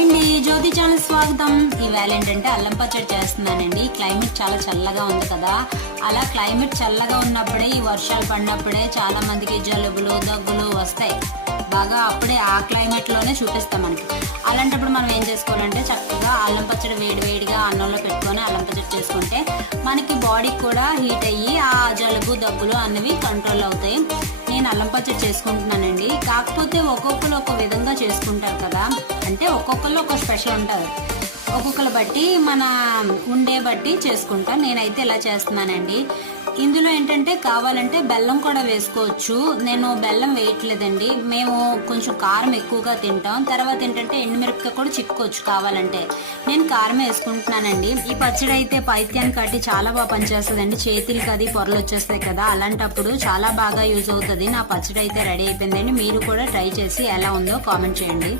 Hi అండి, జ్యోతి channel స్వాగతం. ఇవాళ ఏంటంటే అల్లం పచ్చడి చేస్తున్నానండి. క్లైమేట్ చాలా చల్లగా ఉంది కదా, అలా క్లైమేట్ చల్లగా ఉన్నప్పుడే, ఈ వర్షాలు పడినప్పుడే చాలా మందికి జలుబులు దగ్గులు వస్తాయి బాగా. అప్పుడే ఆ క్లైమేట్లోనే చూపిస్తాం మనకి. అలాంటప్పుడు మనం ఏం చేసుకోవాలంటే చక్కగా అల్లం పచ్చడి వేడివేడిగా అన్నంలో పెట్టుకొని అల్లం పచ్చడి చేసుకుంటే మనకి బాడీకి కూడా హీట్ అయ్యి ఆ జలుబు దగ్గులు అన్నవి కంట్రోల్ అవుతాయి. నేను అల్లం పచ్చడి చేసుకుంటున్నానండి. కాకపోతే ఒక్కొక్కరు ఒక విధంగా చేసుకుంటారు కదా, అంటే ఒక్కొక్కరు ఒక స్పెషల్ ఉంటుంది. ఒక్కొక్కరు బట్టి మన ఉండే బట్టి చేసుకుంటాం. నేనైతే ఇలా చేస్తున్నానండి. ఇందులో ఏంటంటే కావాలంటే బెల్లం కూడా వేసుకోవచ్చు. నేను బెల్లం వేయట్లేదండి. మేము కొంచెం కారం ఎక్కువగా తింటాం. తర్వాత ఏంటంటే ఎండుమిరపకాయ కూడా చిక్కుకోవచ్చు కావాలంటే. నేను కారం వేసుకుంటున్నానండి. ఈ పచ్చడి అయితే పైత్యానికి కట్టి చాలా బాగా పనిచేస్తుందండి. చేతులకి అది పొరలు వచ్చేస్తాయి కదా, అలాంటప్పుడు చాలా బాగా యూజ్ అవుతుంది. నా పచ్చడి అయితే రెడీ అయిపోయిందండి. మీరు కూడా ట్రై చేసి ఎలా ఉందో కామెంట్ చేయండి.